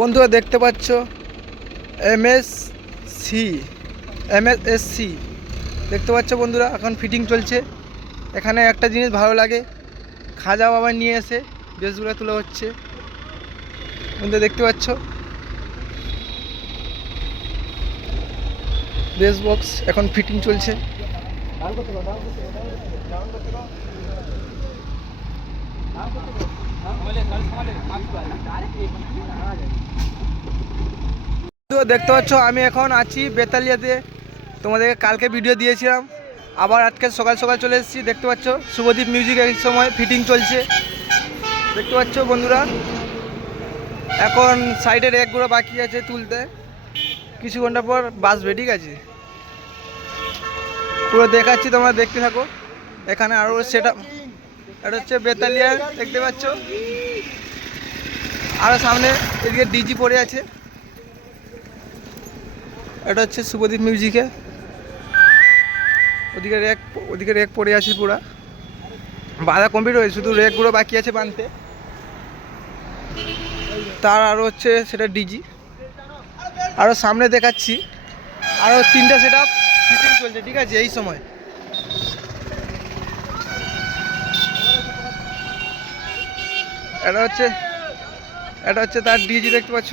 বন্ধুরা দেখতে পাচ্ছ? M S C, M S S C. দেখতে পাচ্ছ বন্ধুরা, এখন ফিটিং চলছে। এখানে একটা জিনিস ভালো লাগে, খাজা বাবা নিয়ে এসে ড্রেসগুলো তুলে হচ্ছে। বন্ধুরা দেখতে পাচ্ছ? ড্রেস বক্স, এখন ফিটিং চলছে তো দেখতে পাচ্ছ, আমি এখন আছি বেতালিয়াতে। তোমাদেরকে কালকে ভিডিও দিয়েছিলাম। আবার আজকে সকাল সকাল চলে এসেছি, দেখতে পাচ্ছ, শুভদীপ মিউজিক এই সময় ফিটিং চলছে। দেখতে পাচ্ছ, বন্ধুরা, এখন সাইডের একগুলো বাকি আছে তুলতে। কিছু ঘণ্টা পর বাসবে ঠিক আছে? পুরো দেখাচ্ছি, তোমরা দেখতে থাকো। এখানে আরও সেটা এটা হচ্ছে বেতালিয়া, দেখতে পাচ্ছ? আরও সামনে এদিকে ডিজি পড়ে আছে। এটা হচ্ছে শুভদীপ মিউজিকে। ওদিকে র্যাক ওদিকে র্যাক পড়ে আছে পুরা। বাঁধা কমপ্লিট হয়েছে শুধু র্যাকগুলো বাকি আছে বানতে। তার আরও হচ্ছে সেটা ডিজি আরও সামনে দেখাচ্ছি। আরও তিনটা সেট আপ ফিটিং চলছে, ঠিক আছে? এই সময়। এটা হচ্ছে এটা হচ্ছে তার ডিজি, দেখতে পাচ্ছ?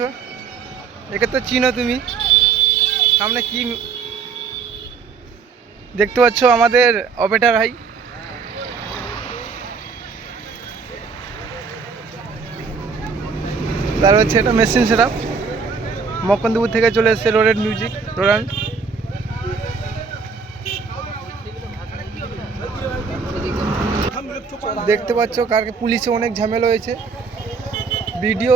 একে তো চিনো তুমি। সামনে কি দেখতে পাচ্ছ আমাদের অপারেটার ভাই? তার হচ্ছে এটা মেশিন সেটা মকন্দপুর থেকে চলে এসেছে রোডেড মিউজিক রোডান দেখতে পাচ্ছ কালকে পুলিশে অনেক ঝামেলা হয়েছে। ভিডিও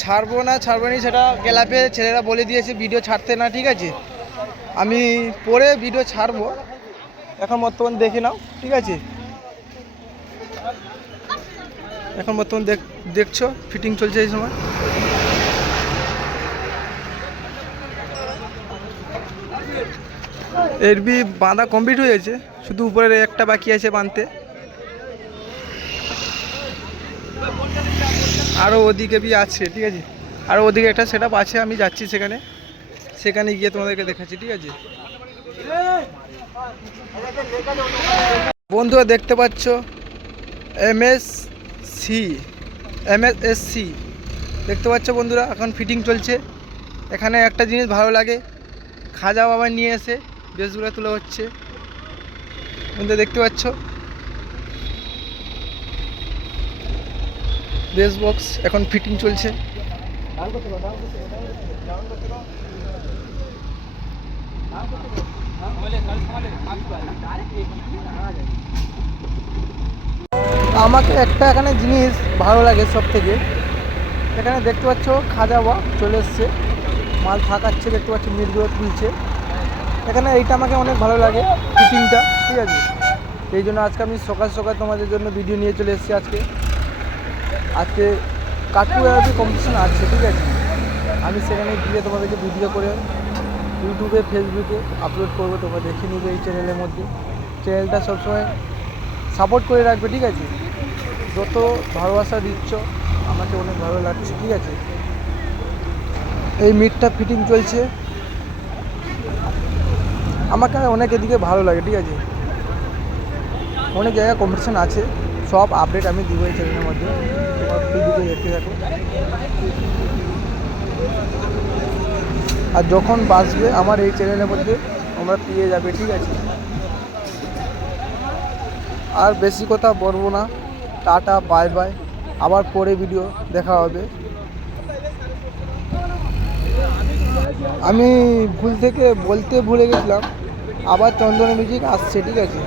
ছাড়বো না ছাড়বো না, সেটা ক্লাবে ছেলেরা বলে দিয়েছে, ভিডিও ছাড়তে না, ঠিক আছে? আমি পরে ভিডিও ছাড়বো। এখন বর্তমান দেখে নাও, ঠিক আছে? এখন বর্তমান দেখ, দেখছ, ফিটিং চলছে এই সময়। এর বি বাঁধা কমপ্লিট হয়েছে শুধু উপরের একটা বাকি আছে বাঁধতে। আরও ওদিকে বি আছে, ঠিক আছে? আরও ওদিকে একটা সেট আছে, আমি যাচ্ছি সেখানে। সেখানে গিয়ে তোমাদেরকে দেখাচ্ছি, ঠিক আছে? বন্ধুরা, দেখতে পাচ্ছ? M S C M S S C দেখতে পাচ্ছ বন্ধুরা, এখন ফিটিং চলছে। এখানে একটা জিনিস ভালো লাগে, খাজা বাবা নিয়ে এসে ড্রেসগুলো তুলে হচ্ছে। বন্ধুরা, দেখতে পাচ্ছ? ড্রেস বক্স এখন ফিটিং চলছে। আমাকে একটা এখানে জিনিস ভালো লাগে সব থেকে এখানে দেখতে পাচ্ছ খাজাবা চলে এসছে। মাল থাকাচ্ছে, দেখতে পাচ্ছ মিটগুলো তুলছে। এখানে এইটা আমাকে অনেক ভালো লাগে ফিটিংটা ঠিক আছে? এই জন্য আজকে আমি সকাল সকাল তোমাদের জন্য ভিডিও নিয়ে চলে এসেছি আজকে। আজকে কাটুয়াবি কম্পিটিশন আছে, ঠিক আছে? আমি সেখানে গিয়ে তোমাদেরকে ভিডিও করে ইউটিউবে ফেসবুকে আপলোড করব, তোমরা দেখে নিবে এই চ্যানেলের মধ্যে। চ্যানেলটা সবসময় সাপোর্ট করে রাখবে, ঠিক আছে? যত ভালোবাসা দিচ্ছ, আমাকে অনেক ভালো লাগছে, ঠিক আছে? এই মিটটা ফিটিং চলছে। আমাকে অনেক এদিকে ভালো লাগে, ঠিক আছে? অনেক জায়গায় কম্পিটিশান আছে। সব আপডেট আমি দিব এই চ্যানেলের মধ্যে। দেখতে থাকো। আর যখন বাসবে আমার এই চ্যানেলের মধ্যে তোমরা পেয়ে যাবে, ঠিক আছে? আর বেশি কথা বলব না। টাটা বাই বাই আবার পরে ভিডিও দেখা হবে। আমি ভুল থেকে বলতে ভুলে গেছিলাম। আবার চন্দন মিউজিক আসছে, ঠিক আছে?